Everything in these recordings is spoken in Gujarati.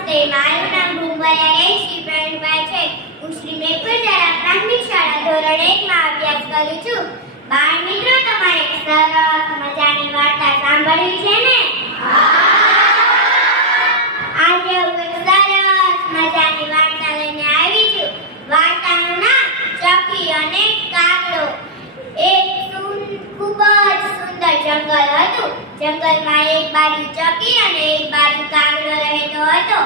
નમસ્તે, મારું નામ ભૂંગળિયા રેશમી પ્રવીણભાઈ છે. હું શ્રી મેઘપુરા પ્રાથમિક શાળા ધોરણ 1 માં અભ્યાસ કરું છું. બાળ મિત્રો, તમારે સરસ મજાની વાર્તા સાંભળવી છે ને? આજે હું એક સરસ મજાની વાર્તા લઈને આવી છું. વાર્તાનું નામ ચકી અને કાગડો. એક ખૂબ જ સુંદર જંગલ હતું. જંગલમાં એક બાજુ ચકી અને એક બાજુ કાગડો રહેતો હતો.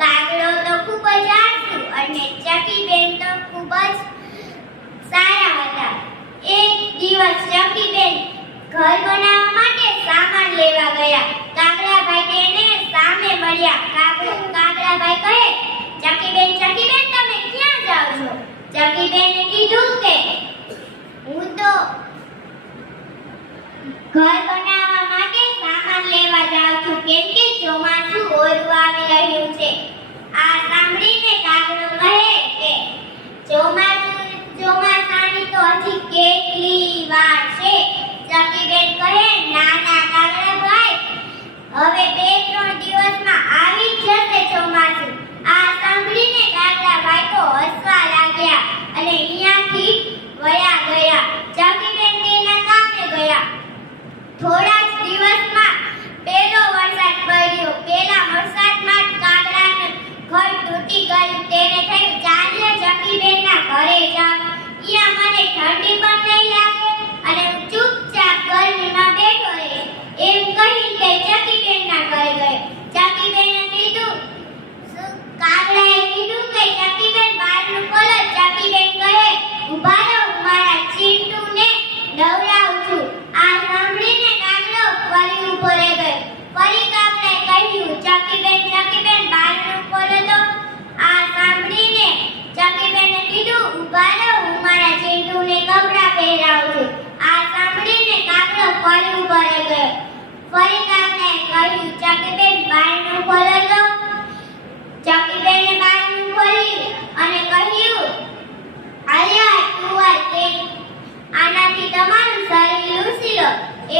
કાગડો તો ખૂબ જ આળસુ અને ચકીબેન તો ખૂબ જ સારા હતા. એક દિવસ ચકીબેન ઘર બનાવવા માટે સામાન લેવા ગયા. કાગડાભાઈ તેને સામે મળ્યા. કાગડાભાઈ કહે, ચકીબેન તમે ક્યાં જાઓ છો? ચકીબેને કીધું કે હું તો ઘર બનાવવા માટે સામાન લેવા જાઉં છું, કેમ કે ચોમાસું ઓરું આવી રહ્યું છે. આ સાંભળીને કાગડો કહે કે ચોમાસાની તો હજી કેટલી વાર છે. ચકીબેન કહે, નાના કાગડાભાઈ, હવે 2-3 દિવસમાં આવી જ જશે ચોમાસું. આ સાંભળીને કાગડાભાઈ તો હસવા લાગ્યા અને અહીંયાથી વયા ગયા. ચકીબેન તેના કામે ગયા. થોડા જ દિવસમાં પહેલો વરસાદ પડ્યો. પહેલા વરસાદમાં જ કાગડાનું ઘર તૂટી ગયું. તેને થયું, ચાલ્યો ચકીબેનના ઘરે જાઉં, ત્યાં મને ઠંડી પણ નહીં લાગે અને હું ચૂપચાપ ગરમીમાં બેઠો રહે. એમ કહી તે ચકીબેનના ઘરે ગયો. ચકીબેને કીધું, કાગડાએ કીધું કે ચકીબેન બહારનું ખોલો. ચકીબેન કહે, ઊભા રહો, હું મારા ચીંટુને નવડાવું છું. આ સાંભળીને કાગડો ફરી ઊભો રહી ગયો. ફરી કાગડાએ કહ્યું, ચકીબેન બહારનું ખોલો તો. આ સાંભળીને ચકીબેને કીધું, ઊભા રહો, હું મારા ચીંટુને કપડાં પહેરાવું છું. આ સાંભળીને કાગડો ફરી ઊભો રહી ગયો. ફરી કાગડાએ કહ્યું, ચકીબેન બહારનું ખોલો તો. ચકીબેને બહારનું ખોલ્યું અને કહ્યું, આલ્યા તુવાર કે આનાથી તમારું શરીર લૂસી લો.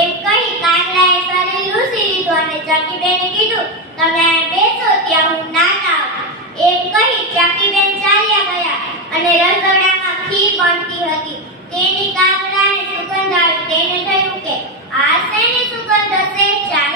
એમ કહી કાગડાએ શરીર લૂસી લીધું અને ચકીબેને કીધું, તમે બેસો, ત્યાં હું નાતા આવું. એમ કહી ચકીબેન ચાલ્યા ગયા અને રસોડામાં ખીર બનતી હતી. તેની કાગડાને સુગંધ આવી. તેને થયું કે આ શેની સુગંધ હશે? ચાલ